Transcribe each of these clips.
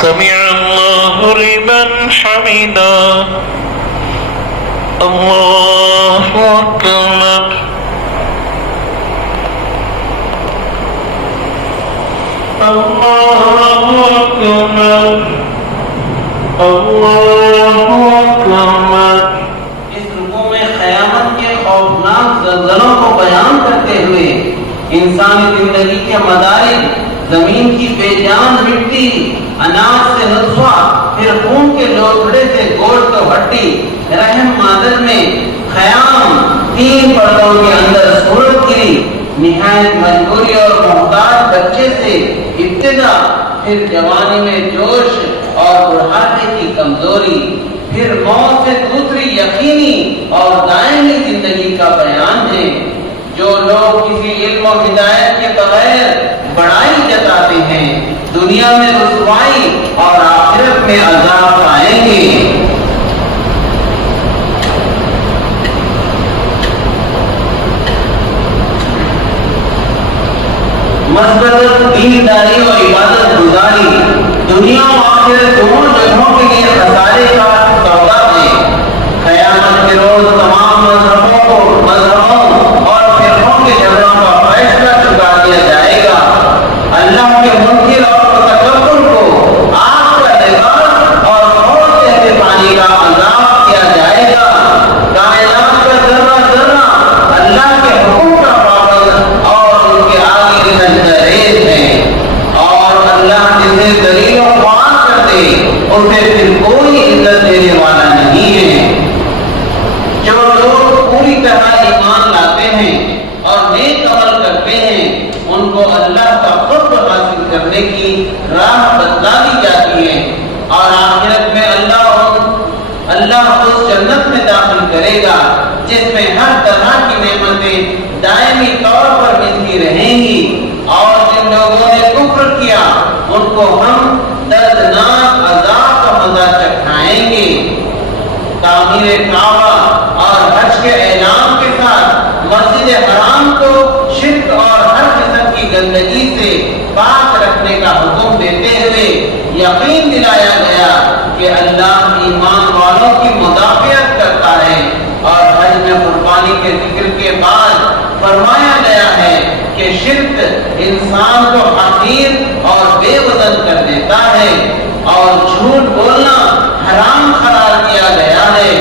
سمع الله لمن حمده الله أكبر الله أكبر الله أكبر. اس رکوع میں قیامت کے خوفناک زلزلوں کو بیان کرتے ہوئے انسانی زندگی کے مدارک، زمین کی بے جان مٹی، اناج سے نطفہ، پھر خون کے لوتھڑے سے گوشت و ہڈی، رحم مادر میں خیام، 3 پردوں کے اندر صورت گری، نہایت مجبوری اور محتاج بچے سے ابتدا، پھر جوانی میں جوش اور بڑھاپے کی کمزوری، پھر موت سے دوسری یقینی اور دائمی زندگی کا بیان ہے. جو لوگ کسی علم و ہدایت کے بغیر بڑائی جتاتے ہیں دنیا میں رسوائی اور آخرت میں عذاب پائیں گے. مثبت دینداری اور عبادت گزاری دنیا و آخرت دونوں جگہوں کے لیے خسارے کا سودا ہے. قیامت کے روز تمام مذہبوں اور فرقوں کے جھگڑوں کا فیصلہ چکا دیا جائے گا. اللہ کے منکر اور تکبر کو آگ کا لباس اور موت جیسے پانی کا عذاب کیا جائے گا. کائنات کا ذرہ ذرہ اللہ کے حکم کا پابند اور ان کے آگے سجدہ ہے، اور اللہ جسے ذلیل و خوار کر دے اسے پھر کوئی عزت دینے والا نہیں ہے. جو لوگ پوری طرح ایمان لاتے ہیں اور نیک عمل کرتے ہیں ان کو اللہ کا قرب حاصل کرنے کی راہ بتلا دی جاتی ہے، اور آخرت میں اللہ اس جنت میں داخل کرے گا جس میں ہر طرح کی نعمتیں دائمی طور پر ملتی رہیں گی. اور جن لوگوں نے کفر کیا ان کو ہم دردناک عذاب کا مزہ چکھائیں گے. تعمیر کعبہ اور حج کے اعلان کے ساتھ مسجد حرام کو شرک اور ہر قسم کی گندگی سے پاک رکھنے کا حکم دیتے ہوئے یقین دلایا گیا کہ اللہ ایمان والوں کی مدافعت کرتا ہے. اور حج میں قربانی کے ذکر کے بعد فرمایا گیا ہے کہ شرک انسان کو حقیر اور بے وزن کر دیتا ہے اور جھوٹ بولنا حرام قرار دیا گیا ہے.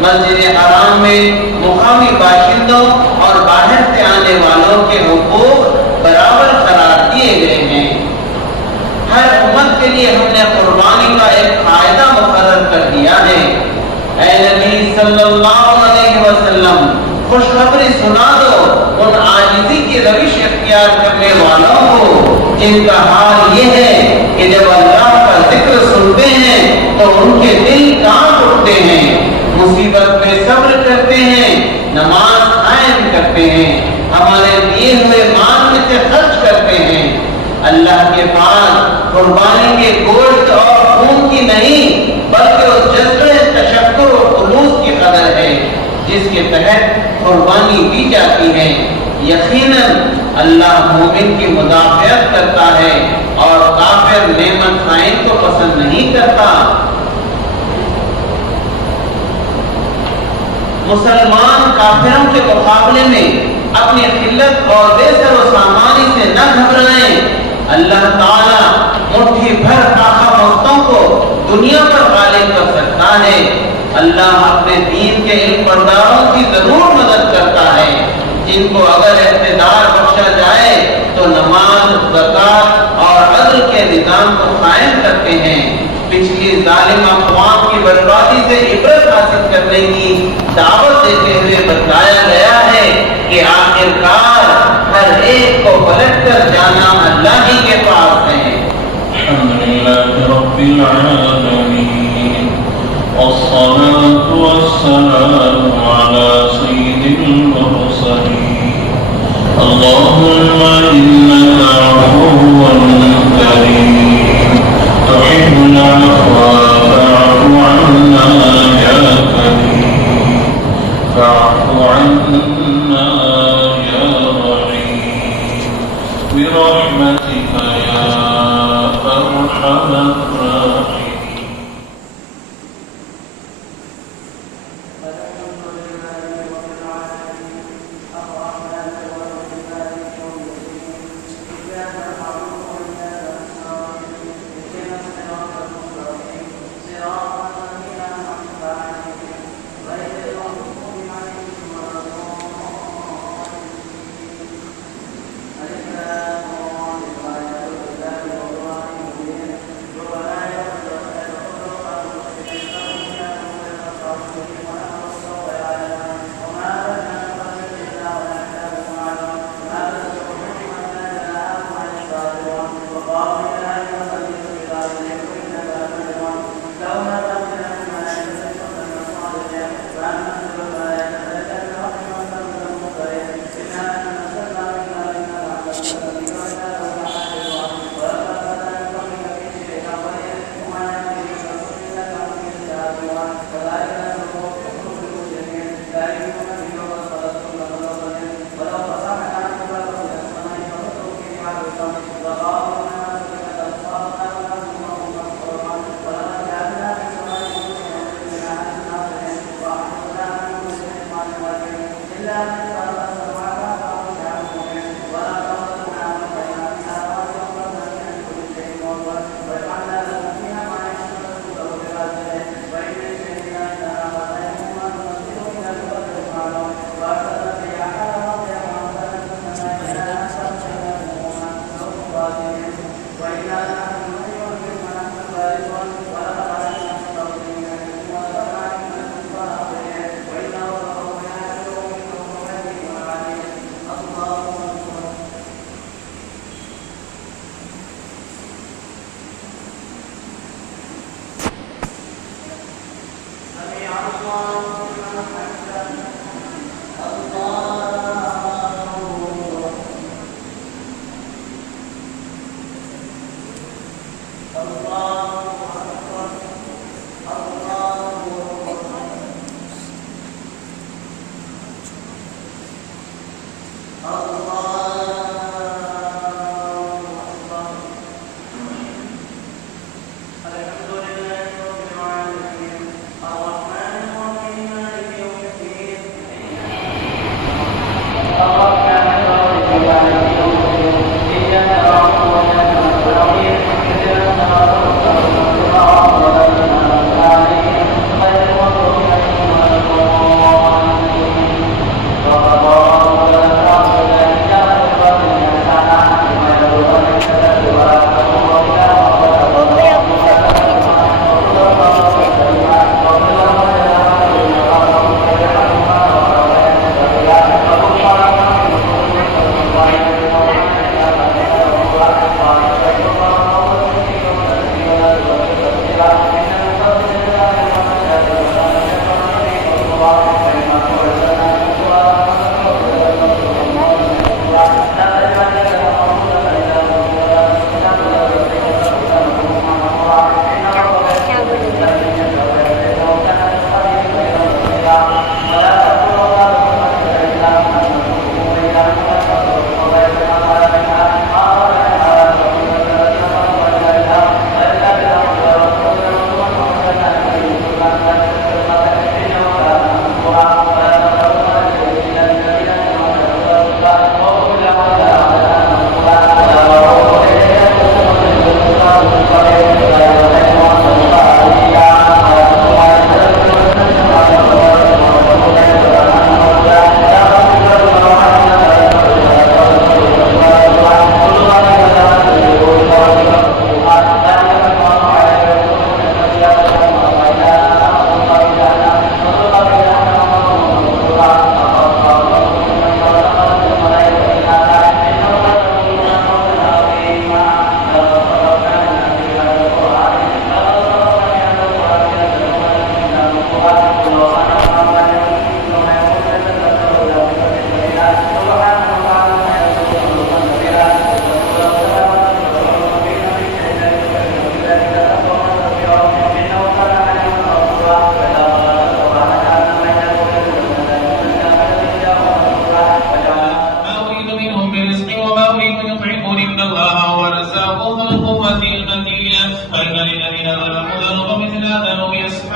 مسجد حرام میں مقامی باشندوں اور باہر سے آنے والوں کے حقوق برابر قرار دیے گئے ہیں. ہر امت کے لیے ہم نے قربانی کا ایک قاعدہ مقرر کر دیا ہے. اے نبی صلی اللہ علیہ وسلم खुशखबरी सुना दो उन आजिज़ी की रविश इख्तियार करने वालों को जिनका हाल ये है कि जब अल्लाह का जिक्र सुनते हैं तो उनके दिल कांप उठते हैं, मुसीबत में सब्र करते हैं, नमाज कायम करते हैं, हमारे दिए हुए माल में से खर्च करते हैं। अल्लाह के पास कुर्बानी के गोश्त और खून की नहीं बल्कि उस जज्बे तशक्कुर और खुलूस की कदर है जिसके तहत कुर्बानी दी जाती है। यकीनन अल्लाह मोमिन की मुदाफ़ियत करता है और काफिर नेमत खाइन को पसंद नहीं करता। मुसलमान काफिरों के मुकाबले में अपनी खिल्लत और बेसरो सामानी से न घबराएं। अल्लाह ताला मुट्ठी भर ताकतों को दुनिया पर गालिब कर सकता है। अल्लाह अपने दीन के इन बरदारों की जरूर मदद करता है जिनको अगर इख्तिदार बख्शा जाए तो नमाज, ज़कात और अदल के निज़ाम को कायम करते हैं। पिछली जालिम अक़वाम की बर्बादी से इबरत हासिल करने की दावत देते हुए बताया गया है कि आखिरकार हर एक को पलट कर जाना अल्लाह ही के पास है। अल्हम्दुलिल्लाहि रब्बिल आलमीन, वस्सलातु वस्सलामु अला सय्यिदिल मुरसलीन। अल्लाहुम्मा इन्नका अफ़ुव्वुन करीम तुहिब्बुल अफ़्वा फ़अफ़ु अन्ना या करीम फ़अफ़ु अन्ना या रहीम बिरहमतिका या अरहमर राहिमीन।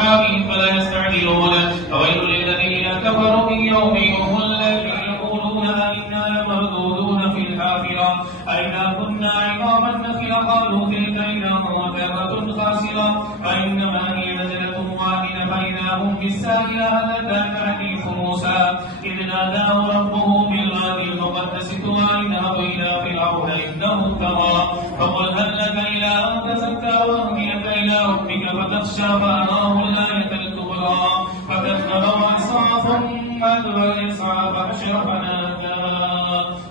الحاكم فلا يستعجلون فويل للذين كفروا من يومهم الذي يقولون أئنا لمردودون في الحافرة أئنا كنا عظاما نخرة قالوا تلك إذا كرة خاسرة فإنما هي نزلة واحدة فإذا هم بالساهرة هل أتاك حديث موسى إذ ناداه ربه بالوادي المقدس طوى اذهب إلى فرعون إنه طغى فقل هل لك إلى أن تزكى وأهديك إلى ربك فتخشى فأراه الآية الكبرى فكذب وعصى ثم أدبر يسعى فحشر فنادى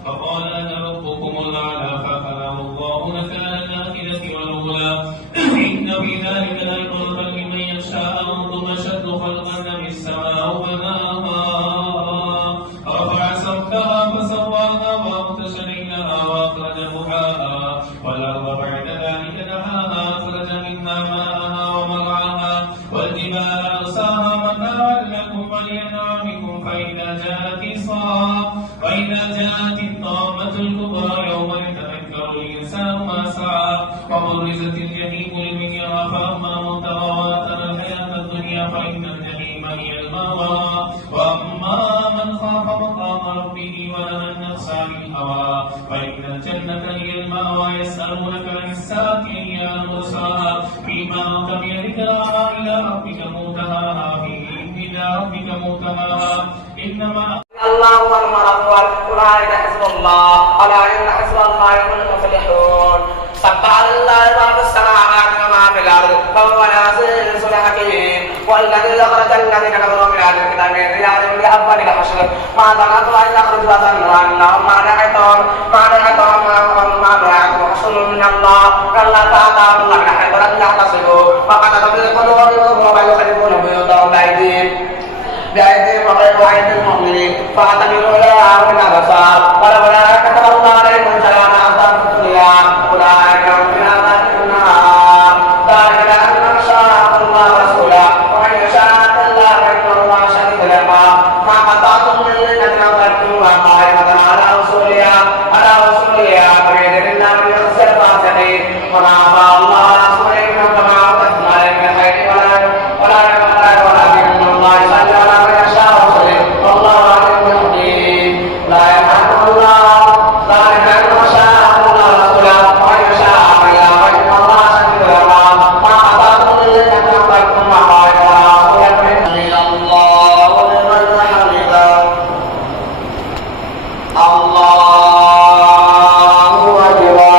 فقال أنا ربكم الأعلى فأخذه الله نكال الآخرة والأولى إن في ذلك لعبرة لمن يخشى أنتم أشد خلقا من السماء بناها رفع سمكها فسواها وأغطش ليلها وأخرج ضحاها والأرض بعد ذلك دحاها أخرج منها ماءها ومرعاها والجبال أرساها متاعا لكم ولأنعامكم فإذا جاءت الطامة الكبرى يوم يتذكر الإنسان ما سعى وبرزت الجحيم لمن يرى فأما من طغى وآثر الحياة الدنيا فإن الجحيم هي المأوى وأما من خاف مقام ربه ونهى النفس عن الهوى فإن الجنة هي المأوى يسألونك عن الساعة أيان مرساها فيما أنت بذكرها إلى ربك منتهاها إلى ربك منتهاها إنما الله والمرض أولئك حزب الله ألا إن حزب الله هم المفلحون سبح لله ما في السماوات وما في الأرض وهو العزيز الحكيم والذي أخرج الذين كفروا من أهل الكتاب من ديارهم لأول الحشر ما ظننت أن يخرجوا فظنوا أنهم مانعتهم ما منعهم حصر من الله كلا فأتاهم الله من حيث لم يحتسبوا وقذف في قلوبهم ويخربون بيوتهم بأيديهم وغير أيدي المؤمنين فاعتمدوا إليها من الأبصار ولولا كتب الله عليهم سلام أعطاهم في الدنيا أولئك هم في عذاب النار ذلك لأنهم شاقوا الله ورسوله ومن يشاق الله فإن الله شديد العقاب ما قطعتم من لينة أو تركتموها قائمة على أصولها فبإذن الله من يخزي الفاسقين وما أفاء الله على رسوله منهم فما أوتيتم عليه من خير ولا ولكن الله يصلي على من يشاء ورسله والله عليم حكيم لا يمنعكم الله ذلك أنه شاء الله ورسوله ومن يشاء فإن الله شديد العقاب ما قطعتم من لينة أو تركتموها قائمة على أصولها فإن الله لمن حمده الله وعلى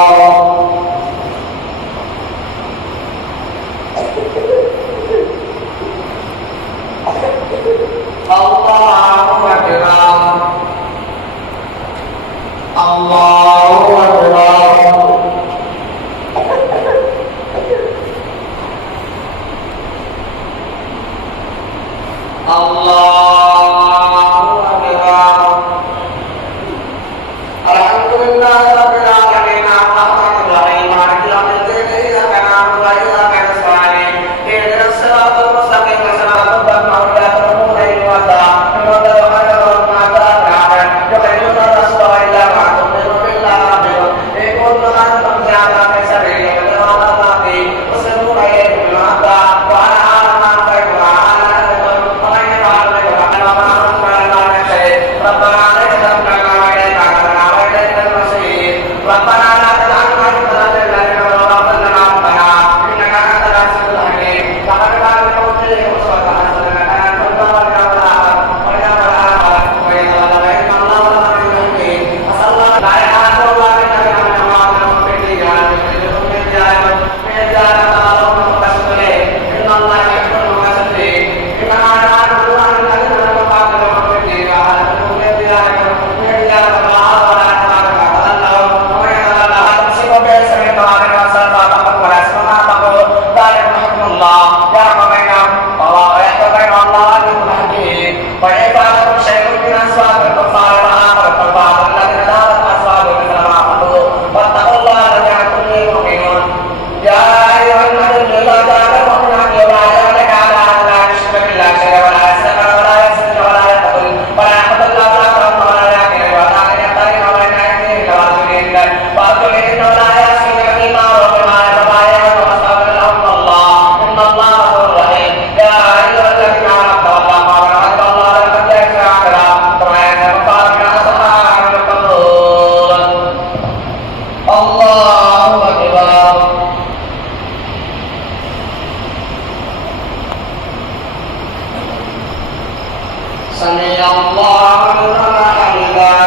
سمع الله لمن حمده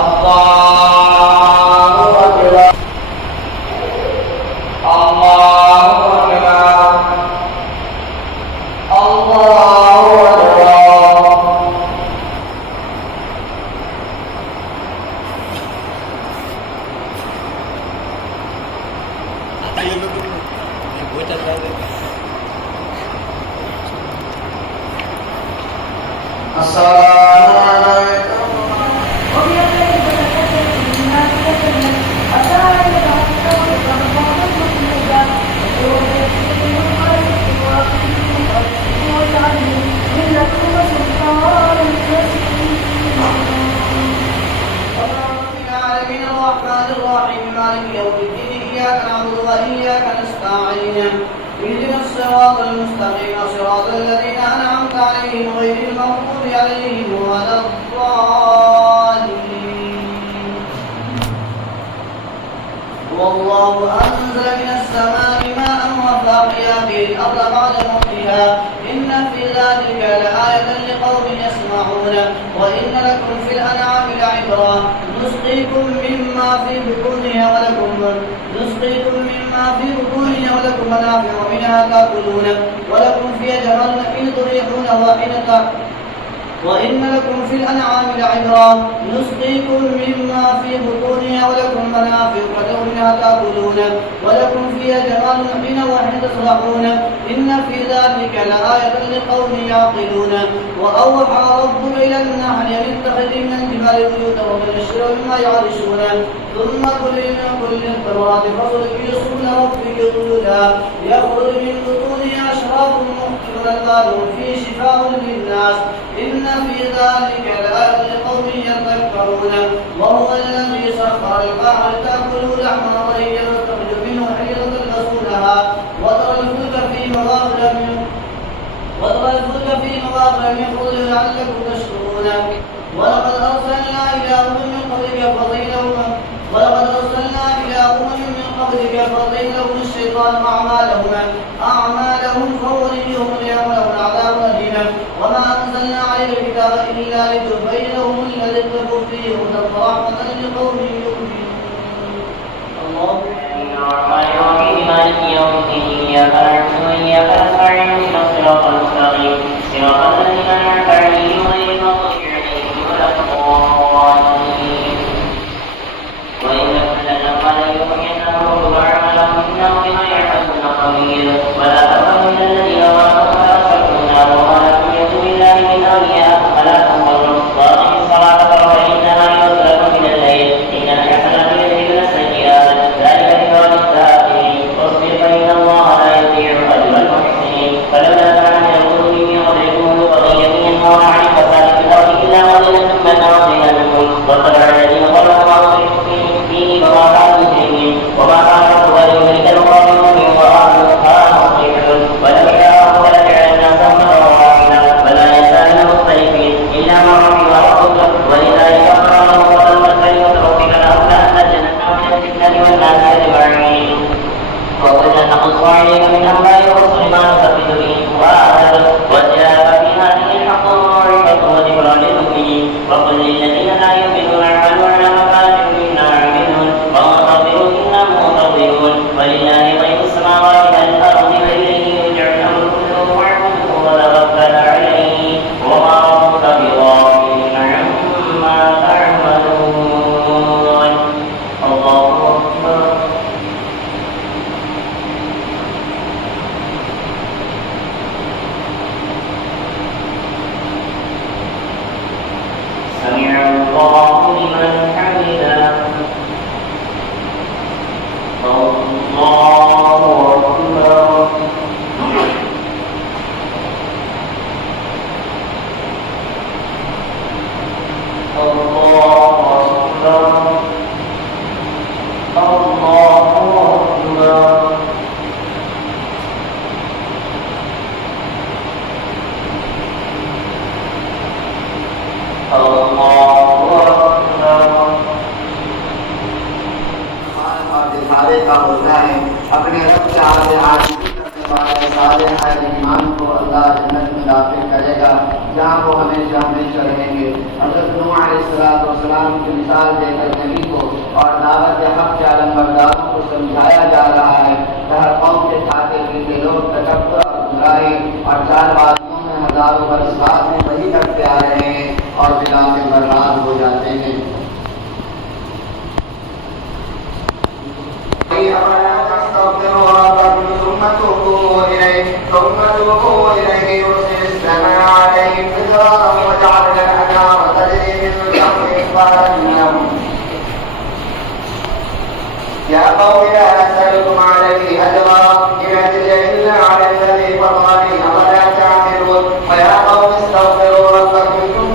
الله أكبر الله أكبر الله أكبر. السلام عليكم. الرحمن الرحيم مالك يوم الدين إياك نعبد وإياك نستعين اهدنا الصراط المستقيم صراط الذين أنعمت عليهم غير المغضوب عليهم ولا الضالين. والله أنزل من السماء ماء فأحيا به الأرض بعد موتها إن في ذلك لآية لقوم يسمعون. وإن لكم في الأنعام لعبرة نسقيكم مما في بطونها ولكم منافع منها تأكلون ولكم فيها جمال حين تريحون وحين وإن لكم في الأنعام لعبرة نسقيكم مما في بطونها ولكم منافع منها تأكلون ولكم فيها جمال حين وحين تسرحون إن في ذلك لآية لقوم يعقلون. وأوحى ربك إلى النحل أن اتخذي من الجبال بيوتا ومن الشجر مما يعرشون ثم كلي من كل الثمرات فاسلكي سبل ربك ذللا يخرج من بطونها أشراب مختلف ألوانهم فيه شفاء للناس إن في ذلك لآية لقوم يتذكرون. وهو الذي سخر البحر تأكلوا لحما طريا وتخرج منه حية تلبسونها وترى الفلك في مواخر من فضله لعلكم تشكرون. ولقد أرسلنا إلى أمم من قبلك فضيلهم الشيطان أعمالهم فوليهم اليوم لهم العذاب أليم. وما أنزلنا عليك الكتاب إلا لتبين لهم الذي اختلفوا فيه هدى ورحمة لقوم يؤمنون. الله الرحمن الرحيم مالك يوم الدين إياك نعبد وإياك نستعين اهدنا الصراط المستقيم صراط الذين أنعمت عليهم غير المغضوب عليهم ولا الضالين. وإن كنا لما ليحيينه وأعمالهم إنه بما يعملون خبير. ولا تكونوا من الذين ظلموا فأسرفوا وما لكم من دون الله من أولياء فلا تنظروا وأقيموا الصلاة طرفي النهار وزلفا من الليل إن الحسنات يذهبن السيئات ذلك ذكرى للذاكرين. واصبر فإن الله لا يضيع أجر المحسنين. فلولا كان من القرون من قبلكم أولو بقية ينهون عن الفساد في الأرض إلا قليلا ممن أعطينا منهم واتبع الذين ظلموا ما أترفوا فيه وما كانوا مجرمين. وما كان ربك ليهلك القرى بظلم وأهلها مصلحون. ولو شاء ربك لجعل الناس أمة واحدة فلا يزالون مختلفين إلا من رحم ربك ولذلك أمر له وتمت كلمة ربك لأملأن جهنم من الجنة والناس أجمعين. وقلنا نقص عليك من أنباء الرسل ما نثبت به فؤادك وجاءك في هذه الحق وموعظة وذكرى للمؤمنين. وقل للذين لا يؤمنون اعملوا على مكانتكم إنا عاملون وانتظروا إنا منتظرون. ولله غيب السماوات والأرض وإليه يرجع الأمر كله فاعبده وتوكل عليه وما ربك بغافل عما تعملون. الله أكبر. سمع الله لمن حمده. الله أكبر. الله أكبر. الله أكبر. का होता है अपने रब चाहते आजीज़ी करने वाले सालिह ईमान को अल्लाह जन्नत में दाखिल करेगा, जहाँ वो हमेशा हमेशा रहेंगे। हज़रत नूह अलैहिस्सलाम की मिसाल देकर नबी को और दावत हक़ के अलमबरदारों को समझाया जा रहा है कि हर कौम के खाते पीते लोग तकब्बुर और गुमराही और चार बातों में हज़ारों बरस बाद में वही करते आ रहे हैं और बिला में बर्बाद हो जाते हैं। ثم توبوا إليه يرسل السماء عليهم مدرارا وجعل الأنهار تجري من تحتهم فأهلكناهم. يا قوم لا أسألكم عليه أجرا إن أجري إلا على الذي فطرني أفلا تعقلون. ويا قوم استغفروا ربكم ثم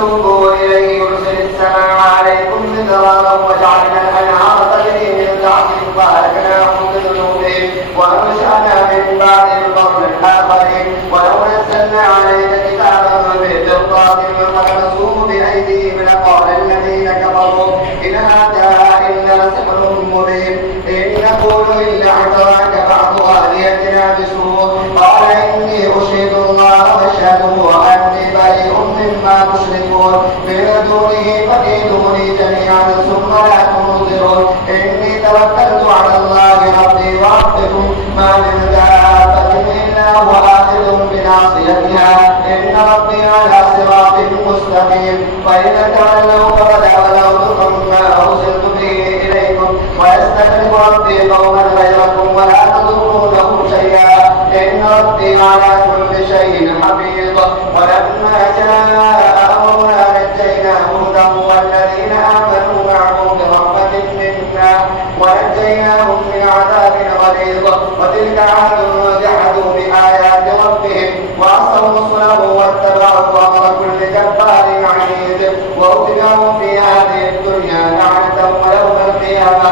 توبوا إليه يرسل السماء عليكم مدرارا وجعل الأنهار تجري من تحتهم فأهلكناهم بذنوبهم وأنشأنا من بعدهم قرنا آخرين. ولو نزلنا عليك كتابا بقرطاس فلمسوه بأيديهم لقال الذين كفروا إن هذا إلا سحر مبين إن نقول إلا اعتراك بعض آلهتنا بسوء. قال إني أشهد الله واشهدوا أني بريء مما تشركون من دونه فكيدوني جميعا ثم لا تنظرون. إني توكلت على الله ربي وربكم ما من دابة إلا هو آخذ بناصيتها إن ربي على صراط مستقيم. فإن تولوا فقد أبلغتكم ما أرسلت به إليكم ويستخلف ربي قوما غيركم ولا تضرونه شيئا إن ربي على كل شيء حفيظ. ولما جاء أمرنا نجينا هودا والذين آمنوا معه برحمة منا ونجيناهم من عذاب غليظ. وتلك عاد جحدوا بآيات ربهم وعصوا رسله واتبعوا أمر كل جبار عنيد وأتبعوا في هذه الدنيا لعنة ويوم القيامة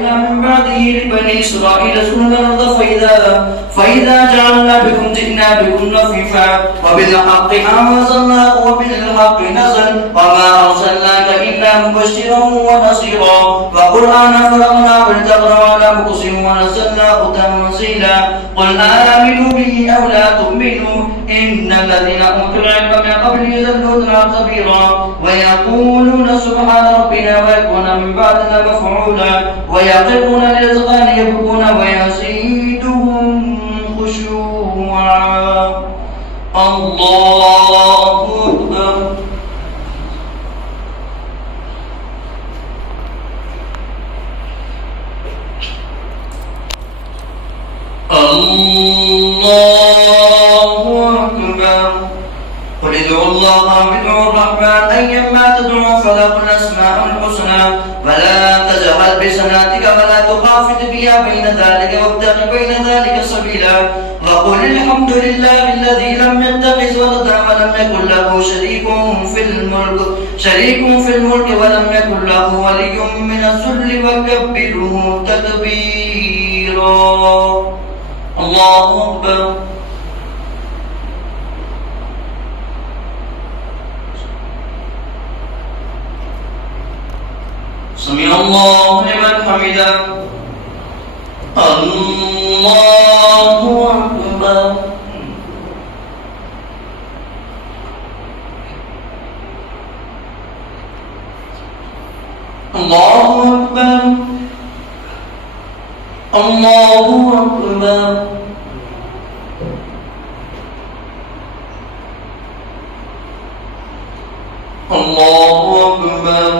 من بعده لبني إسرائيل سنة الأرض فإذا جعلنا بكم جئنا بكم لفيفا وبالحق أنزلناه وبالحق نزل وما أرسلناك إلا مبشرا ونصيرا وقرآنا فرقنا والتقرأ على مقص ونزلناه تنزيلا. قل آمنوا به أو لا تؤمنوا إن الذين أوتوا العلم من قبل يزلون سبيرا ويقولون سبحان ربنا ويكون من بعدنا مفعولا ويقرون للأذقان يبكون ويزيدهم خشوعا. الله أكبر. الله أكبر. قل ادعوا الله أو ادعوا الرحمن أيما تدعوا فله الأسماء الحسنى ولا تجهل بصلاتك ولا تخافت بها بين ذلك وابتغ بين ذلك سبيلا. وقل الحمد لله الذي لم يتخذ ولدا ولم يكن له شريك في الملك ولم يكن له ولي من الذل وكبره تكبيرا. الله أكبر. سمع الله لمن حمده. الله أكبر. الله أكبر. الله أكبر. الله أكبر.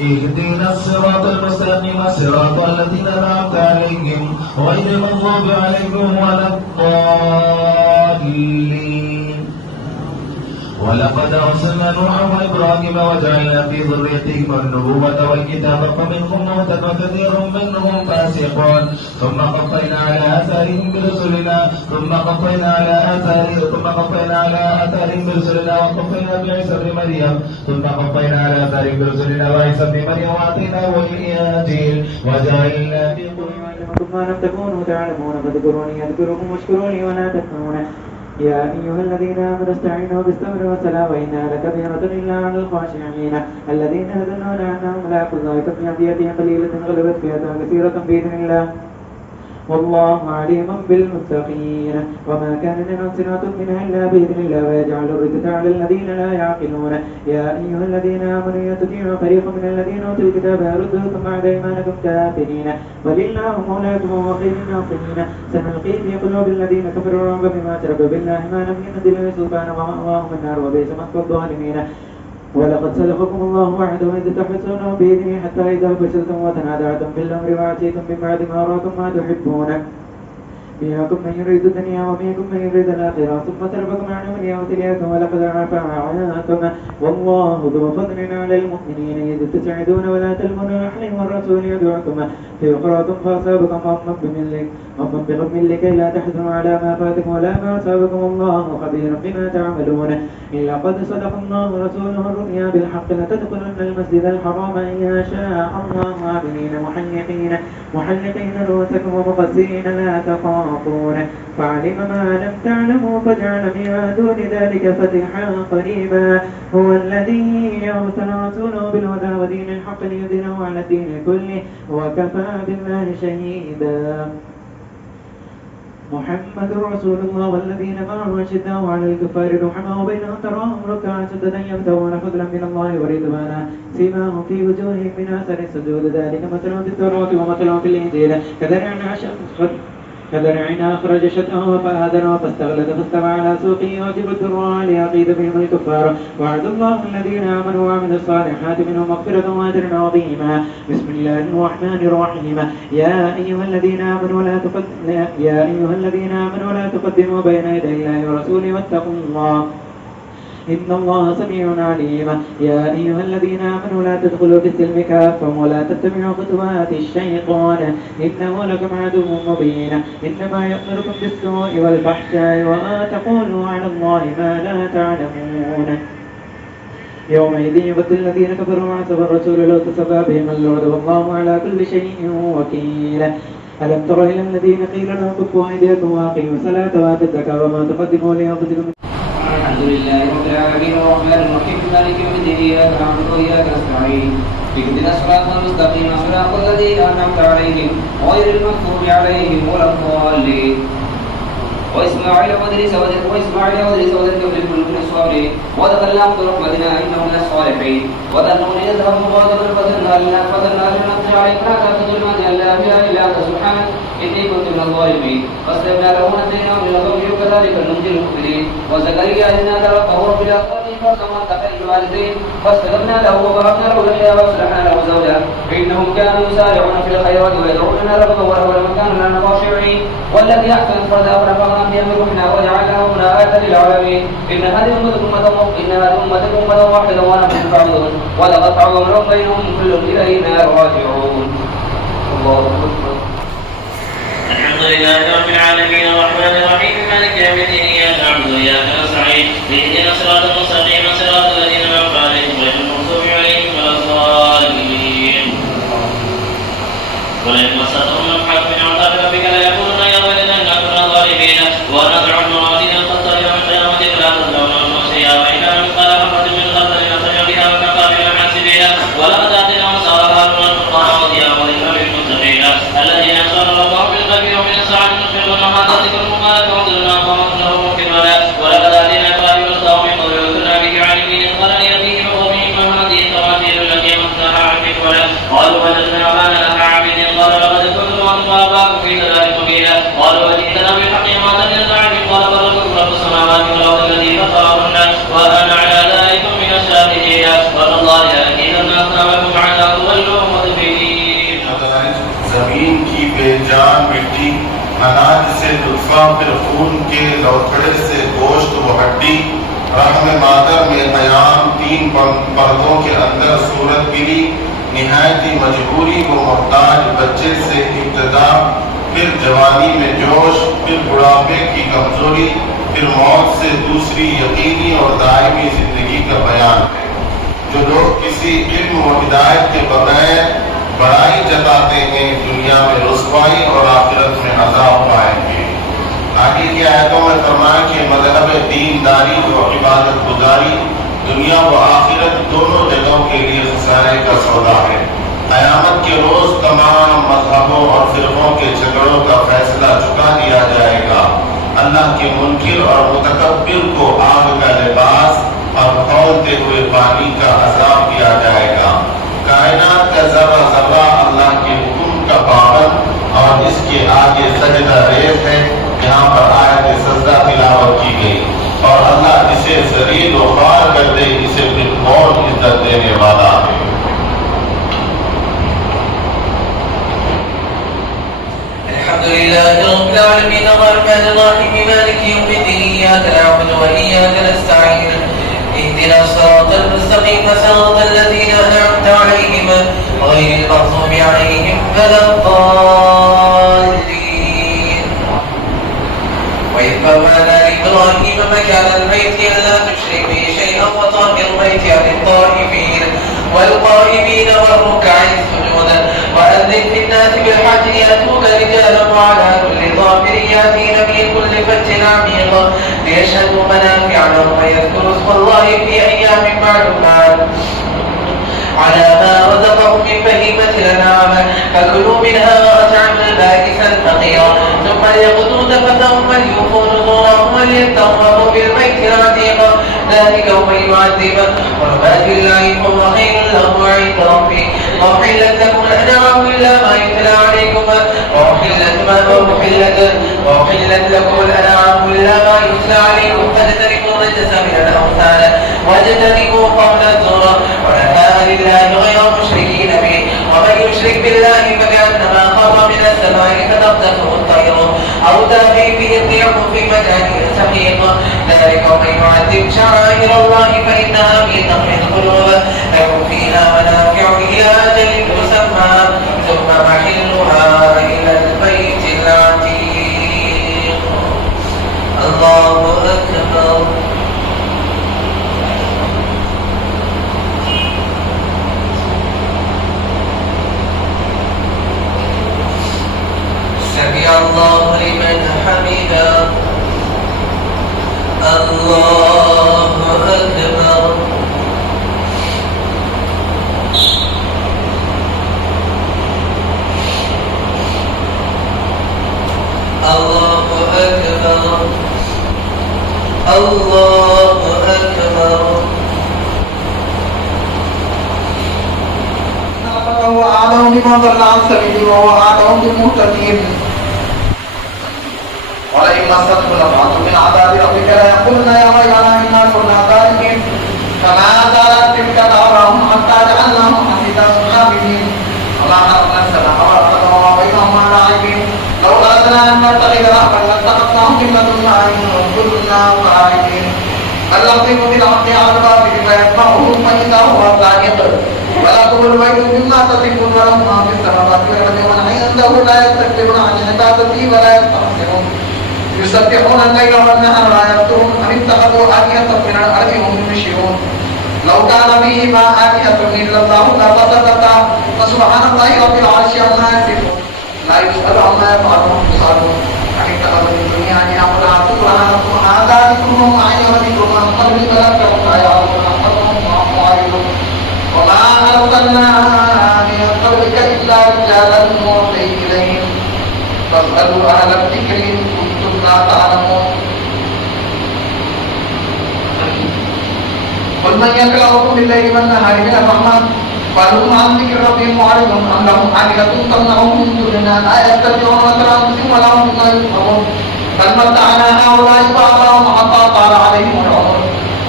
اهدنا الصراط المستقيم صراط الذين أنعمت عليهم غير المغضوب عليهم ولا الضالين. ولقد أرسلنا نوحا وإبراهيم وجعلنا في ذريتهما النبوة والكتاب فمنهم مهتد وكثير منهم فاسقون. ثم قفينا على آثارهم برسلنا وقفينا بعيسى ابن مريم وعيسى ابن مريم وآتيناه الإنجيل وجعلنا في قلوبهم ما لم تكونوا تعلمون فاذكروني أذكركم واشكروني ولا تكفرون. يا أيها الذين آمنوا استعينوا بالصبر والصلاة وإنها لكبيرة إلا على الخاشعين الذين يظنون أنهم ملاقو الله كم فئة قليلة غلبت فئة كثيرة بإذن الله والله عليم بالمتقين وما كان لنفس أن تؤمن إلا بإذن الله ويجعل الرجس على الذين لا يعقلون يا أيها الذين آمنوا إن تطيعوا فريقا من الذين أوتوا الكتاب يردوكم بعد إيمانكم كافرين ولله مولاكم وخير الناصرين سنلقي في قلوب الذين كفروا الرعب بما أشركوا بالله ما لم ينزل به سلطانا ومأواهم النار وبئس مثوى الظالمين ولقد صدقكم الله وعده إذ تحسونه بإذنه حتى إذا فشلتم وتنازعتم في الأمر وعصيتم من بعد ما أراكم ما تحبون منكم من يريد الدنيا ومنكم من يريد الآخرة ثم صرفكم عنهم ليبتليكم ولقد عفا عنكم والله ذو فضل على المؤمنين إذ تسعدون ولا تلمون أحد والرسول يدعوكم في أخراكم فأصابكم غما بغم لكي لا تحزنوا على ما فاتكم ولا ما أصابكم والله خبير بما تعملون إلا قد صدق الله رسوله الرؤيا بالحق لتدخلن المسجد الحرام إن شاء الله آمنين محلقين رؤوسكم ومقصرين لا تخافون فعلم ما لم تعلموا فجعل من دون ذلك فتحا قريبا هو الذي يرسل رسوله بالهدى ودين الحق ليظهره على الدين كله وكفى بالله شهيدا محمد رسول الله والذين معه أشداء على الكفار رحماء بينهم تراهم ركعا سجدا يبتغون فضلا من الله ورضوانا سيماهم في وجوههم من أثر السجود ذلك مثلهم في التوراة ومثلهم في الإنجيل كزرع أخرج شطأه فآذره فاستغلظ فاستوى على سوقه يعجب الضراع ليغيظ بهم الكفار وعد الله الذين آمنوا وعملوا الصالحات منهم مغفرة وأجرا عظيما بسم الله الرحمن الرحيم يا أيها الذين آمنوا لا تقدموا بين يدي الله ورسوله واتقوا الله إن الله سميع عليم يا أيها الذين آمنوا لا تدخلوا في السلم كافة ولا تتبعوا خطوات الشيطان إنه لكم عدو مبين إنما يأمركم بالسوء والفحشاء وأن تقولوا على الله ما لا تعلمون يومئذ يود الذين كفروا وعصوا الرسول لو تسبى بهم الأرض والله على كل شيء وكيل ألم تر إلى الذين قيل لهم كفوا أيديكم وأقيموا الصلاة وآتوا الزكاة وما تقدموا لأنفسكم الحمد لله رب العالمين الرحمن الرحيم مالك يوم الدين إياك نعبد وإياك نستعين اهدنا الصراط المستقيم صراط الذين أنعمت عليهم غير المغضوب عليهم ولا الضالين وإسماعيل وإدريس وذكر كل من الصالحين ودخلناهم برحمتنا إنهم من الصالحين وذنون إذ ذهبوا مغاضبا فظننا أن نقدر عليك لا تأخذ ما جعل لا إله إلا أنت سبحانك إني كنت من الظالمين فاستجبنا له ونجيناه من الغم وكذلك ننجي المؤمنين وزكريا إذ نادى ربه رب لا تذرني فردا وأنت خير الوالدين فاستجبنا له وباركنا له يحيى وأصلحنا له زوجه إنهم كانوا يسارعون في الخيرات ويدعوننا رغبا ورهبا وكانوا لنا خاشعين والذي أحسن فردا ونفخنا فيه من روحنا وجعلناه آية للعالمين إن هذه أمتكم أمة واحدة وأنا من فاعلون ولقد تعاونوا بينهم كل إلينا راجعون الله أكبر. الحمد لله رب العالمين الرحمن الرحيم مالك يوم الدين إياك نعبد وإياك نستعين اهدنا الصراط المستقيم صراط الذين أنعمت عليهم غير المغضوب عليهم ولا الضالين ولئن مستهم نفحة من عذاب ربك ليقولن يا ويلنا إنا كنا ظالمين ونضع الموازين القسط يوم القيامة فلا تظلمون أنفسا شيئا وإن كان مثقال حبة من خردل أتينا بها وكفى بنا حاسبين ولقد آتينا موسى وهارون الفرقان وضياء وذكرا للمتقين الذين يخشون ربهم بالغيب ومن الساعة ينفقون ما ذكر المبارك وانزلنا قوما له كبرا ولقد آتينا إبراهيم رشده من قبل وكنا به عالمين إذ قال لأبيه وقومه ما هذه التماثيل التي مسناها عبيد ولا قالوا وجدنا آباءنا لها عابدين قال لقد كنتم أنتم وآباؤكم في ضلال مبين قالوا وجئتنا بالحق وما تجدنا عبيد قال بل ربكم رب السماوات والأرض الذي فطرهن وأنا على ذلك من الشاهدين والله يأتي الناس لكم على تولوا مدبرين. زمین کی بے جان مٹی اناج سے لطفہ پھر خون کے لوتھڑے سے گوشت و ہڈی رحم مادر میں قیام 3 پردوں کے اندر صورت گری نہایتی مجبوری و محتاج بچے سے ابتدا پھر جوانی میں جوش پھر بڑھاپے کی کمزوری پھر موت سے دوسری یقینی اور دائمی زندگی کا بیان ہے جو لوگ کسی علم و ہدایت کے بغیر بڑائی جتاتے ہیں دنیا میں رسوائی اور آخرت میں عذاب پائیں گے आगे की आयतों में फरमाया कि मजहब दीनदारी और इबादत गुजारी दुनिया व आखिरत दोनों जगहों के लिए खसारे का सौदा है। क़यामत के रोज तमाम मजहबों और फिरकों के झगड़ों का फैसला चुका दिया जाएगा। अल्लाह के मुनकिर और मुतकब्बिर को आग का लिबास और खौलते हुए पानी का अज़ाब दिया जाएगा। कायनात का जर्रा जर्रा अल्लाह के हुक्म का पाबंद और इसके आगे सजदा रेज़ है। यहाँ पर आयत सजदा तिलावत की गई और अल्लाह जिसे ज़लील व ख्वार कर दे इसे फिर बहुत इज्जत देने वाला है। الحمد لله رب العالمين الرحمن الرحيم مالك يوم الدين إياك نعبد وإياك نستعين اهدنا الصراط المستقيم صراط الذين أنعمت عليهم غير المغضوب عليهم ولا الضالين. وإذ بوأنا لإبراهيم مكان البيت ألا تشرك بي شيئا وطهر بيتي للطائفين والقائمين والركع السجود وأذن في الناس بالحج يأتوك رجالا وعلى كل ضامر يأتين من كل فج عميق ليشهدوا منافع لهم ويذكروا اسم الله في أيام معلومات على ما رزقهم من بهيمة الأنعام فكلوا منها وأطعموا البائس الفقير ثم ليقضوا تفثهم وليوفوا نذورهم وليطوفوا بالبيت العتيق ذلك يوم يعذب حرمات الله فهو خير لهم عند ربي وأحلت لكم الأنعام إلا ما يتلى عليكم وأحلت لكم الأنعام إلا ما يتلى عليكم فاجتنبوا الرجس من الأوثان واجتنبوا قول الزور ونفاء لله غير مشركين به ومن يشرك بالله فكأنما خر من السماء فتخطفه الطير أو تهوي به الريح في مكان سحيق ذلك ومن يعذب شعائر الله فإنها من تقوى القلوب لكم فيها منافع إلى أجل مسمى ثم محلها إلى البيت العتيق. الله أكبر. سمع الله لمن حمده. الله أكبر. الله أكبر. الله أكبر. وهو أعلم بمن ضل عن سبيله وهو أعلم بالمهتدين. ولئن مسته نفحة من عذاب ربك ليقولن يا ويلنا إنا كنا ظالمين فما زالت تلك دعواهم حتى جعلناهم حديدا خامدين وما خلقنا السماء والأرض وما بينهما لاعبين لو أردنا أن نتخذ لهوا لاتخذناه من لدنا إن كنا فاعلين بل نقذف بالحق على الباطل فيتبعه فإذا هو زاهق ولكم الويل مما تصفون ولهم ما في السماوات والأرض ومن عنده لا يستكبرون عن عبادته ولا يستحسنون يسبحون الليل والنهار لا يفترون أم اتخذوا آلهة من الأرض هم ينشرون لو كان فيهما آلهة إلا الله لفسدتا فسبحان الله رب العرش عما يصفون لا يسأل عما يفعل وهم يسألون أم اتخذوا من الدنيا آلهة قل أعوذ برهانكم هذا ذكر معين وذكر من قبل فلم تكن لا يعلمون أحدهم وهم معرضون وما أرسلنا من قبلك إلا رجالا نوحي إليهم فاسألوا أهل الذكر إن كنتم لا تعلمون قل من يكلأكم بالليل والنهار من الرحمن بل هم عن ذكر ربهم معرضون أم لهم آلهة تمنعهم من دوننا لا يستطيعون نصر أنفسهم ولا هم بما يسمعون بل متعنا هؤلاء وآباءهم حتى طال عليهم العمر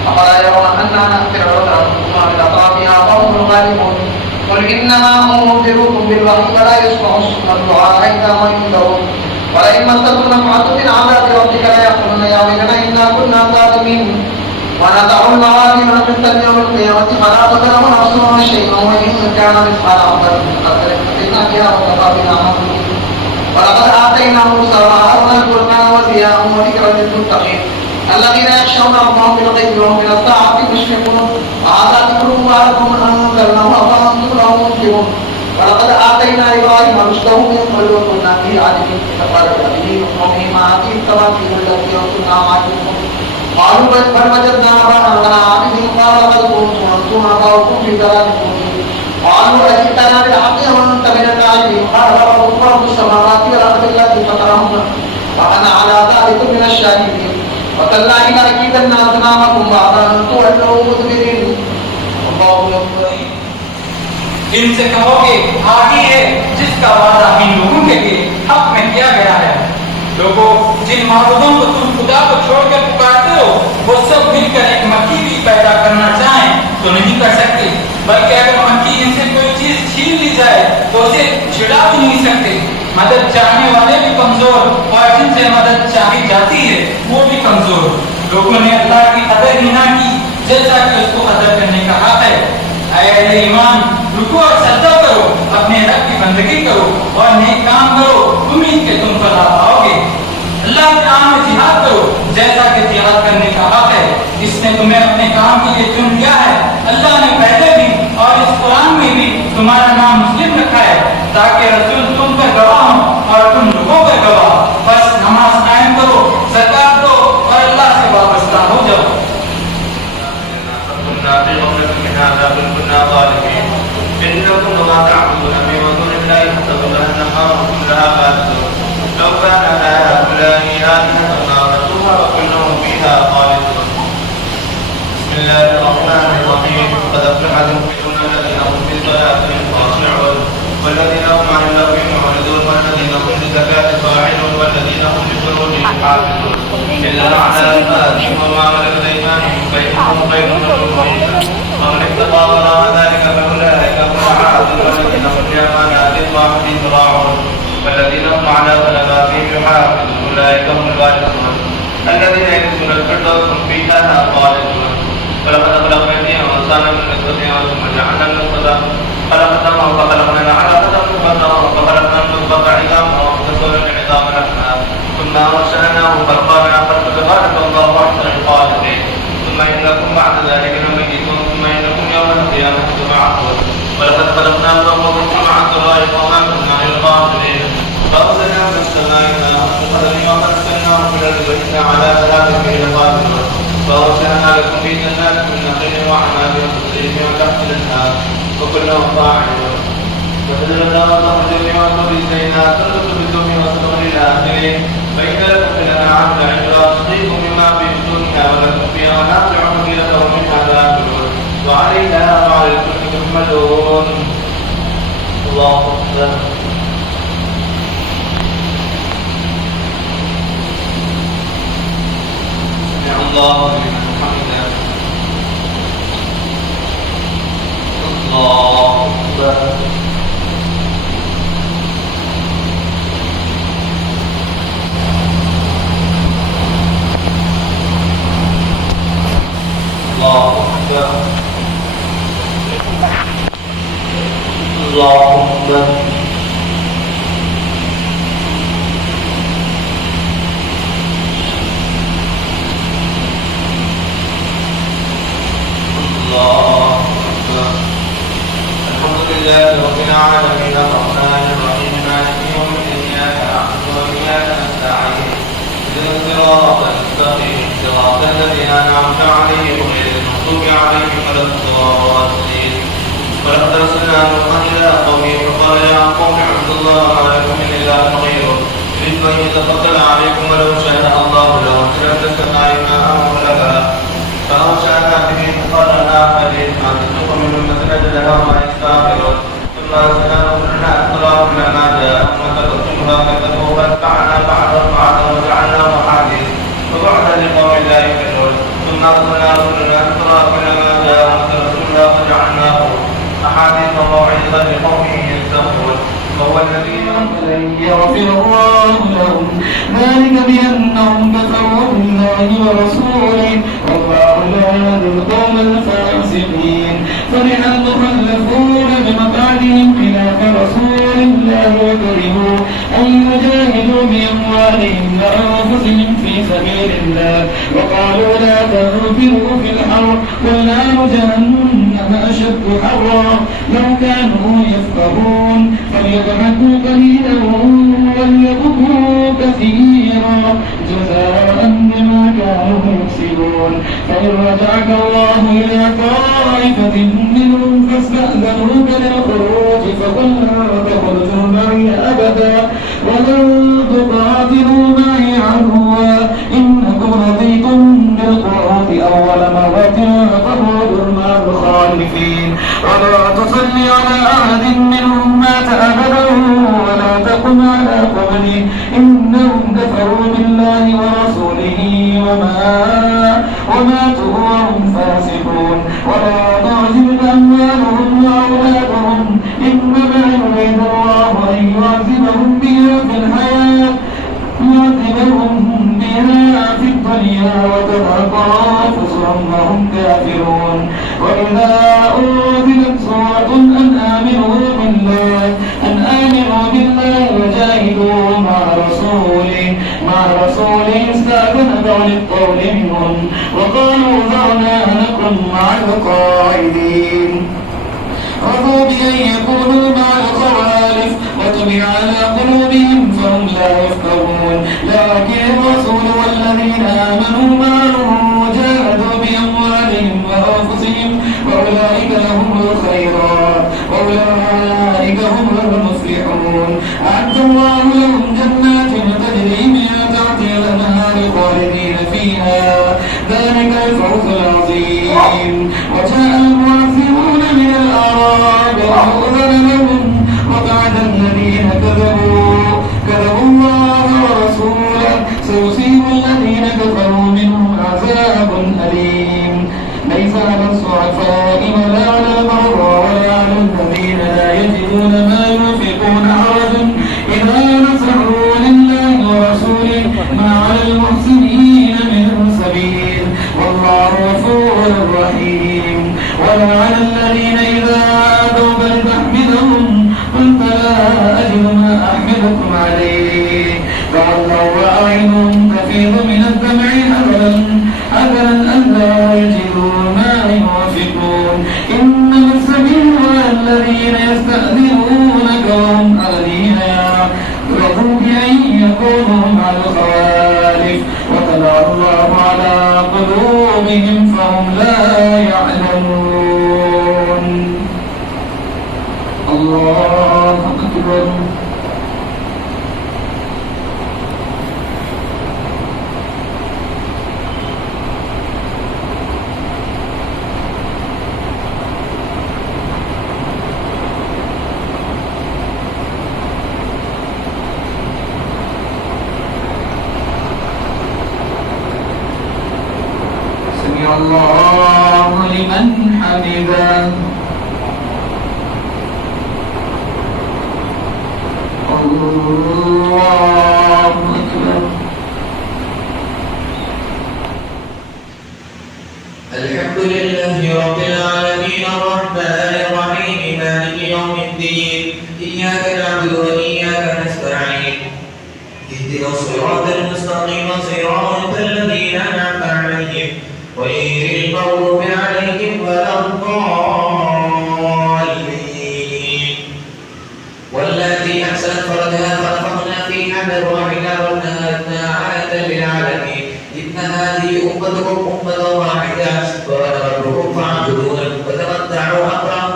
أفلا يرون أنا نأتي الأرض ننقصها من أطرافها فهم الغالبون قل إنما أنذركم بالوحي ولا يسمع الصم الدعاء إذا ما ينذرون ولئن مستكم نفحة من عذاب ربك ليقولن يا ويلنا إنا كنا ظالمين ونضع الموازين القسط ليوم القيامة فلا تظلم نفس شيئا وإن كان مثقال حبة من خردل أتينا بها وكفى بنا حاسبين ولقد آتينا موسى وهارون القرآن وضياء وذكرا للمتقين الذين يخشون ربهم بالغيب وهم من الساعة مشفقون وهذا ذكر مبارك أنزلناه فأنتم له منكرون ولقد آتينا إبراهيم رشده من قبل وكنا به عالمين فقال به وقومه ما أتيت التوراة قالوا بل وجدنا آباءنا على أمرهم قال لقد كنتم أنتم وآباؤكم في ضلال مبين قالوا أجئتنا بالحق وأنت من اللاعبين قال ربكم رب السماوات والأرض التي فطرهن وأنا على ذلك من الشاهدين وتالله لأكيدن أصنامكم بعد أن تولوا مدبرين والله أكبر. इनसे कहोगे आगे है जिसका वादा इन लोगों के लिए हक में किया गया है। लोगों जिन माबूदों को तुम खुदा को छोड़कर पुकारते हो वो सब मिलकर एक मक्खी भी पैदा करना चाहें तो नहीं कर सकते, बल्कि अगर मक्खी इनसे कोई चीज छीन ली जाए तो उसे छिड़ा भी नहीं सकते। मदद चाहने वाले भी कमजोर और जिनसे मदद चाही जाती है वो भी कमजोर। लोगों ने अल्लाह की कदर ही ना की जैसा कि उसको कदर करने का हक है। अहले ईमान रुको और सजदा करो, अपने रब की बंदगी करो और नेक काम करो, उम्मीद के तुम फलाह पाओगे। अल्लाह के नाम में जिहाद करो जैसा कि जिहाद करने का हक है। इसने तुम्हें अपने काम के लिए चुन लिया है। अल्लाह ने पहले भी और इस कुरान में भी तुम्हारा नाम मुस्लिम रखा है ताकि रसूल तुम पर गवाह हो और तुम लोगों पर गवाह। बस नमाज कायम करो, ज़कात दो और अल्लाह से वाबस्ता हो जाओ। إنكم وما تعبدون من دون الله حسبوا جهنم أنتم لها خالدون لو كان هؤلاء آلهة ما عبدوها وكلهم فيها خالدون. بسم الله الرحمن الرحيم. قد أفلح المؤمنون الذين هم في صلاتهم خاشعون والذين هم عن اللغو معرضون والذين هم للزكاة فاعلون والذين هم لفروجهم حافظون إلا على أزواجهم وما ملكت أيمانهم فإنهم غير ملومين ومن ابتغى وراء ذلك فأولئك هم العادون والذين هم لأمانات وعهدهم راعون والذين هم على صلواتهم يحافظون أولئك هم الوارثون الذين يرثون الفردوس هم فيها خالدون. ولقد خلقنا الإنسان من نطفة ثم جعلنا النطفة خلقناه فخلقنا العلقة مضغة فخلقنا المضغة عظاما وكسونا العظام لحما ثم أرسلناه فقالنا فتبارك الله أحسن الخالقين. ثم إنكم بعد ذلك لميتون ثم إنكم يوم القيامة تبعثون. ولقد خلقنا فوقكم سبع طرائق وما كنا للغافلين فأرسلنا من السماء ماء بقدر وأرسلناه في الأرض وإنا على ذهاب به لقادرون فأرسلنا لكم في جنات من نخيل وأعناب وتجري من تحت الأنهار وكلهم فاعلون. وشجرة وتخرج من طور سيناء تنبت بالدم وصدق للآخرين فإن لكم في الأنعام لعبرا نسقيكم مما في بطونها ولكم فيها منافع كثيرة ومنها تأكلون وعليها وعلى الفلك تحملون. الله أكبر. سمع الله لمن حمده. الله أكبر. الله أكبر. الله أكبر. الله أكبر. الحمد لله رب العالمين الرحمن الرحيم مالك يوم الدين إياك نعبد وإياك نستعين اهدنا الصراط المستقيم صراط الذين أنعمت عليهم غير المغضوب عليهم ولا الضالين. ولقد أرسلنا نوحا إلى قومه فقال يا قوم اعبدوا الله ما لكم من إله غيره يريد أن يتفضل عليكم ولو شاء الله لأنزل من السماء ماء فنبت فأنشأنا به بقرنا فليس ما تسلك من أمة أجلها وما يستغفرون. ثم أرسلنا رسلنا أخرى كلما جاء أمة رسولها كذبوا فأتبعنا بعضا وجعلناهم أحاديث وبعدا لقوم لا يؤمنون. ثم أرسلنا رسلنا أخرى كلما جاء أمة رسولها فجعلناه أحاديث وموعظة لقوم يتقون. وهو الذي يغفر الله لهم ذلك بأنهم كفروا بالله ورسوله والله لا يهدي القوم الفاسقين. فرح المخلفون بمقعدهم خلاف رسول الله وكرهوا أن يجاهدوا بأموالهم وأنفسهم في سبيل الله وقالوا لا تنفروا في الحر قل نار جهنم أشد حرا لو كانوا يفقهون فليضحكوا قليلا وليضروا كثيرا جزاء بما كانوا يكسبون فإن رجعك الله إلى طائفة منهم فاستأذنوك للخروج فقل لا تخرجوا معي أبدا ولن تقاتلوا معي عدوا إنكم رضيتم بالقعود أول مرة فاقعدوا مع الخالفين ولا تصل على أحد منهم مات أبدا ولا تقم على قبره إنهم كفروا بالله ورسوله وماتوا وهم فاسقون ولا تعجبك أموالهم وأولادهم إنما يريد الله أن يعذبهم بها في الحياة في الدنيا وتذهب أنفسهم وهم كافرون وإذا أنزلت سورة أن آمنوا بالله وجاهدوا مع رسوله استأذنك للقول منهم وقالوا ذرنا نكن مع القاعدين رضوا بأن يكونوا مع الخوالف وطبع على قلوبهم فهم لا يفقهون لكن الرسول والذين آمنوا معه وجاهدوا بأموالهم وأنفسهم وأولئك لهم الخيرات وأولئك هم المفلحون أعد الله لهم جنات تجري من تحتها الأنهار خالدين فيها ذلك الفوز العظيم وجاء المعذرون من الأعراب وأذن لهم وقعد الذين كذبوا الله ورسوله سيصيب الذين كفروا منهم عذاب أليم ليس على الضعفاء ولا على المرضى ولا على الذين لا يجدون ما ينفقون حرج إذا نصحوا لله ورسوله ما على المحسنين من سبيل والله غفور رحيم ولا على الذين إذا آتوك لتحمدهم قلت لا أجد ما أحمدكم عليه فولوا وأعينهم تفيض من الدمع حذرا ألا يجدوا ما ينفقون إنما السبيل على الذين يستأذنونك وهم أغنياء رضوا بأن يكونوا مع الخوالف وطبع الله على قلوبهم فهم لا يعلمون الله أكبر الله لمن حمده الله أكبر الحمد لله رب العالمين الرحمن الرحيم مالك يوم الدين إياك نعبد وإياك نستعين اهدنا الصراط المستقيم صراط الذين أنعمت عليهم غير المغضوب عليهم ولا الضالين والتي أحسنت فرجها فنفخنا فيها من روحنا وجعلناها آية للعالمين إن هذه أمتكم أمة واحدة وأنا ربكم فاعبدون وتمتعوا أمرهم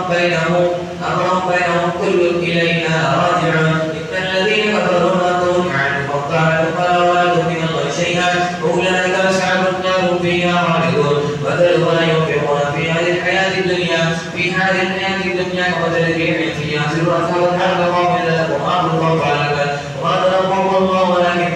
بينهم كل إلينا راجعون إن الذين كفروا لا تغني عنهم أموالهم ولا أولادهم من الله شيئا أولئك أصحاب النار فيها خالدون مثل ما ينفقون في هذه الحياة الدنيا كمثل ريح فيها سرعة والحرب قوم لكم أرض فعلت وما تنفعهم الله ولكن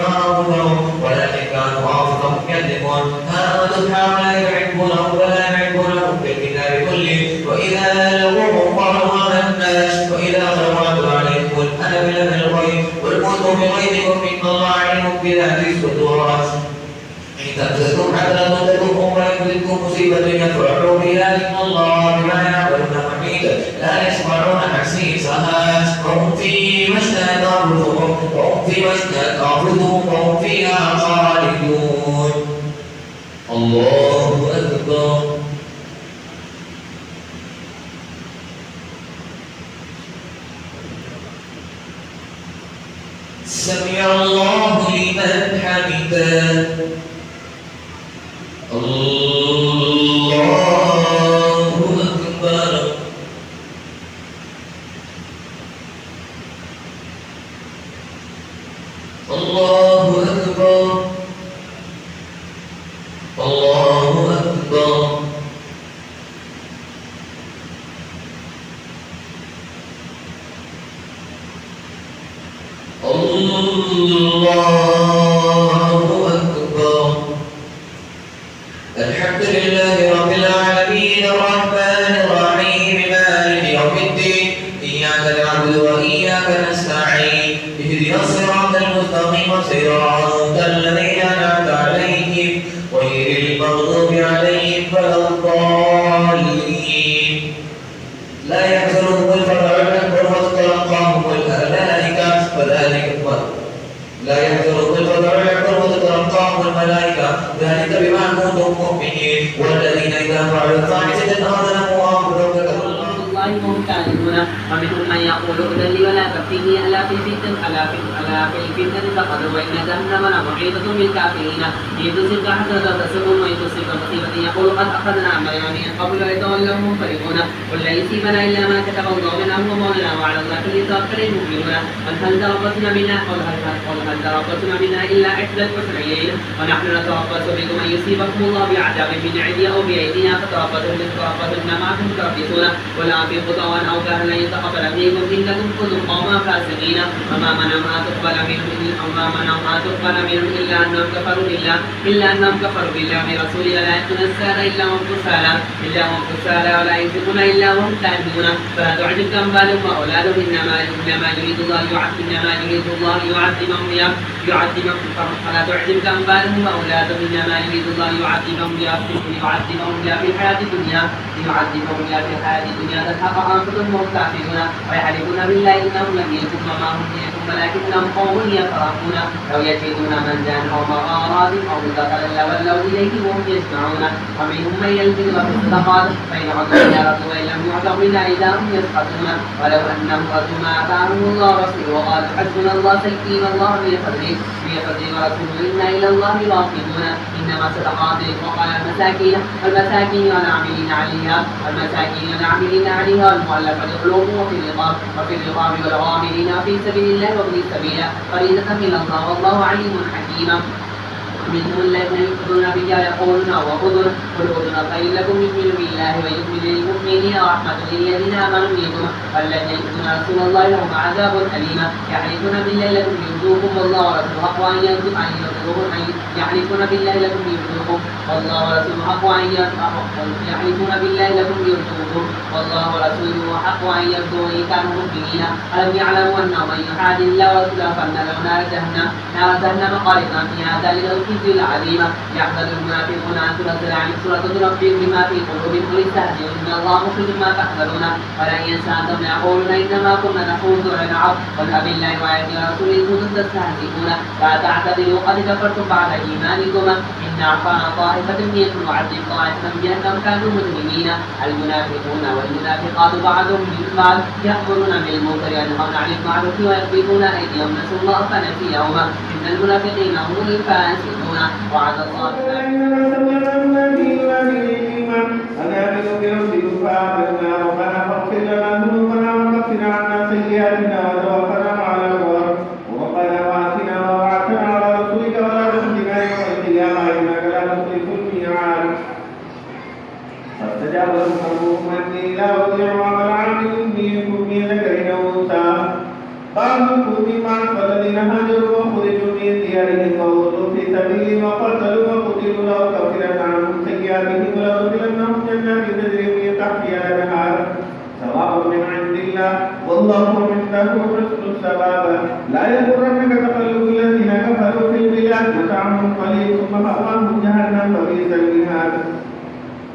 كانوا أنفسهم يظلمون ها أنتم هؤلاء يحبونهم ولا يحبونهم في الكتاب كله وإذا لقوهم قالوا آمنا وإذا خلوا عليكم قل أنا بلغ الغيب قل موتوا بغيظكم إن الله عليم بذات الصدور إن تمسكم حسنة تسؤهم ويمسكم مصيبة يفرحوا بها إن الله بما يعملون محيط لا يسمعون حسيسها وهم فيما اشتهت أنفسهم وهم فيها خالدون الله أكبر سمع الله لمن حمده الله أكبر الله أكبر الله أكبر الله أكبر الحمد لله رب العالمين الرحمن الرحيم مالك يوم الدين إياك نعبد وإياك نستعين اهدنا الصراط المستقيم صراط الذين أنعمت عليهم غير المغضوب عليهم ولا الضالين لا يحزنهم الفزع الأكبر وتتلقاهم الملائكة وذلك لا يحزنهم الفزع الأكبر وتتلقاهم الملائكة ذلك بما كنتم مؤمنين والذين إذا فعلوا فاحشة أو ظلموا أنفسهم ذكروا الله وهم كاذبون ومنهم من يقول ائذن لي ولا تفتني ألا في الفتنة فقدوا وإن جهنم لمحيطة بالكافرين إن تصبك حسنة تسرهم وإن تصبك مصيبة يقول قد أخذنا أمرنا من قبل ويتولوا منفرطون قل لا يصيبنا إلا ما كتب الله لنا هو مولانا وعلى الله فليتوكل المؤمنون قل هل تربصنا بنا إلا إحدى الحسنيين ونحن نتربص بكم أن يصيبكم الله بعذاب من عندي أو بأيدينا فتربصوا إنما معكم تربصون ولا أنفقوا طوعا أو كرها لن يتقبل منكم إنكم كنتم قوما فاسقين وما منعهم أن تقبل منهم إلا أنهم كفروا بالله ورسوله ولا يأتون الساعة إلا وهم كسالى ولا ينفقون إلا وهم كارهون فلا تعجبك أموالهم وأولادهم إنما يريد الله فلا تعجبك أموالهم وأولادهم إنما يريد الله يعذبهم بها في الحياة الدنيا تلحق أنفسهم وهم كافرون ويحلفون بالله إنهم لم يكن وما هم منكم ولكنهم قوم يفرحون لو يجدون منزلا أو مغارات أو مدخلا لولوا إليه وهم يسمعون ومنهم من يلزم في الصدقات فإن عدوا إلى رسول وإن لم يعطوا منا إذا هم يسخطون ولو أنهم رضوا ما آتاهم الله ورسوله وقالوا حسبنا الله سيؤتينا الله من فضله ورسوله إنا إلى الله راغبون إنما الصدقات وقال المساكين والعاملين عليها والمؤلفة قلوبهم وفي الرقاب والغامرين في سبيل الله وابن السبيل فريضة من الله والله عليم حكيم منهم الذين يؤمنون بالله يقولون وخذوا قل أذن خير لكم يؤمن بالله ويؤمن للمؤمنين ورحمة للذين آمنوا منكم والذين يؤذون رسول الله لهم عذاب أليم يحلفون بالله لكم يرجوكم والله ورسوله حق أن يرجوكم يحلفون بالله لكم يرجوكم والله ورسوله حق أن يحلفون بالله لكم يرجوكم والله ورسوله حق أن يرجوه إن كانوا مؤمنين ألم يعلموا أنه من يحاد الله ورسوله فإن له نار جهنم خالدا فيها ذلك الخزي العظيم يحذر المنافقون أن تنزل عليهم سورة تنبئهم بما في قلوبهم قل استهزئوا إن الله مخرج ما تحذرون ولئن يسألتم يقولون إنما كنا نخوض ونلعب قل أبالله وآياته ورسوله كنتم تستهزئون لا تعتذروا قد كفرتم بعد إيمانكم إن عفانا طائفة منكم وعذب طائفة بأنهم كانوا مجرمين المنافقون والمنافقات بعضهم من بعض يأمرون بالمنكر وينهون عن المعروف ويقبضون أيديهم نسوا الله فنسيهم إن المنافقين هم الفاسقون وعد الله فاستجاب لهم ربهم أني لا أضيع عمل عامل منكم من ذكر أو أنثى قالوا بما فالذين هاجروا وخرجوا من ديارهم ووضوا في سبيلي وقتلوا وقتلوا لأكفرن عنهم سيئاتهم ولأدخلنهم جنات تجري من تحتها الأنهار ثواب من عند الله والله عنده حسن الثواب لا يغرنك تقلب الذين كفروا في البلاد متاع قليل ثم مأواهم جهنم وبئس المهاد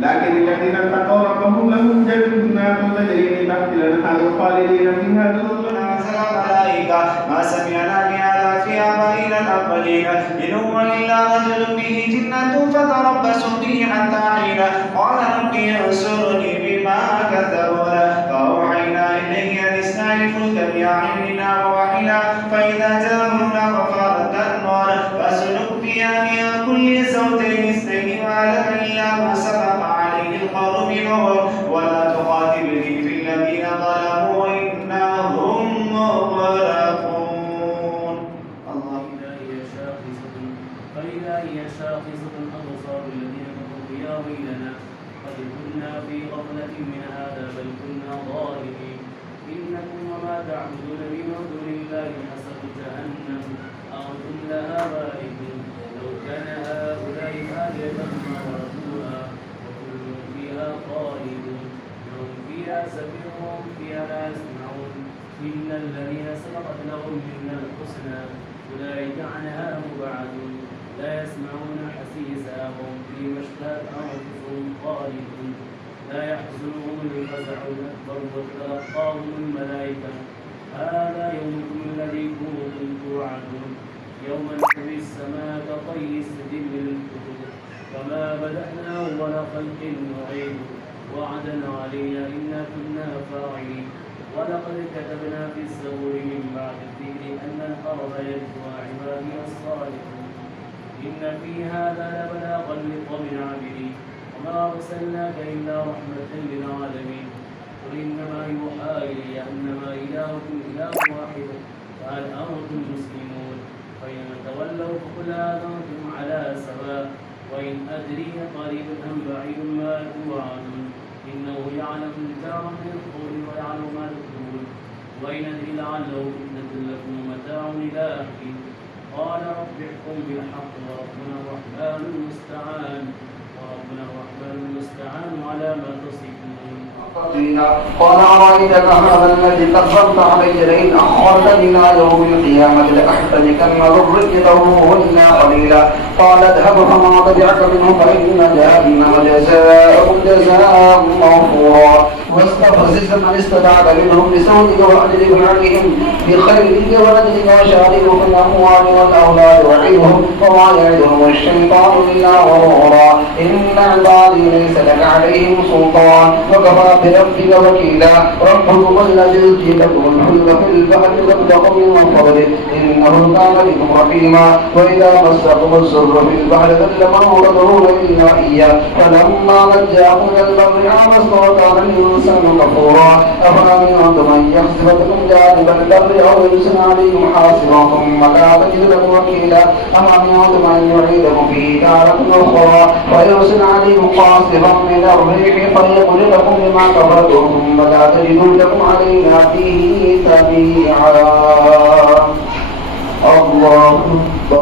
لكن الذين اتقوا ربهم لهم جنات تجري من تحتها الأنهار خالدين فيها الملائكة ما سمعنا بهذا في آبائنا الأولين إن هو إلا رجل به جنة فتربصوا به حتى حين قال ربي انصرني بما كذبون فأوحينا إليه أن اصنع الفلك بأعيننا ووحينا فإذا جاء أمرنا منهم ولا تقاتلني في الذين ظلموا إنهم مغرقون. الله فإذا هي شاخصة أبصار الذين كفروا يا ويلنا قد كنا في غفلة من هذا بل كنا ظالمين إنكم وما تعبدون من دون الله حسب جهنم أنتم لها واردون لو كان هؤلاء آلهة ما وردوها وكل فيها خالدون لهم فيها زفير وهم فيها لا يسمعون إن الذين سبقت لهم منا الحسنى أولئك عنها مبعدون لا يسمعون حسيسها وهم فيما اشتهت أنفسهم خالدون لا يحزنهم الفزع الأكبر وتلقاهم الملائكة هذا يومكم الذي كنتم توعدون يوم نطوي السماء كطي السجل للكتب كما بدأنا أول خلق نعيده وعدا علينا إنا كنا فاعلين ولقد كتبنا في الزبور من بعد الذكر أن الأرض يرثها عبادي الصالحون إن في هذا لبلاغا لقوم عابدين وما أرسلناك إلا رحمة للعالمين قل إنما يوحى إلي أنما إلهكم إله واحد فهل أنتم مسلمون فإن تولوا فقل آذنتم على سواء وإن أدري قريب أم بعيد ما توعدون إنه يعلم الجار من القول ويعلم ما تكتبون وإن أدري لعله فتنة لكم ومتاع إلى حين قال رب احكم بالحق وربنا الرحمن المستعان على ما تصفون. قال أرأيتك هذا الذي كرمت علي لئن أخرتني إلى يوم القيامة لأحترقن ذريته إلا قليلا قال اذهب فما تبعك منهم فإن جهنم جزاؤهم جزاء موفورا واستفزز من استطعت منهم بصوتك وأجلب عليهم بخيرك ورجلك وشاركهم في الأموال والأولاد وعدهم وما يعدهم الشيطان إلا غرورا إن عبادي ليس لك عليهم سلطان وكفى بربك وكيلا ربكم الذي يجزي لكم الفلك في البحر وابتغوا من فضله إنه كان بكم رحيما وإذا مسكم الضر في البحر ضل من تدعون إلا إياه فلما نجاكم إلى البر آمنتم وكان الإنسان كفورا أفأمنتم أن يخسف بكم جانب البر أو يرسل عليكم حاصبا ثم لا تجد لكم وكيلا أفأمنتم أن يعيدكم فيه تارة أخرى ويرسل عليكم قاصفا من الريح فيغرقكم بما كفرتم ثم لا تجدوا لكم علينا فيه تبيعا.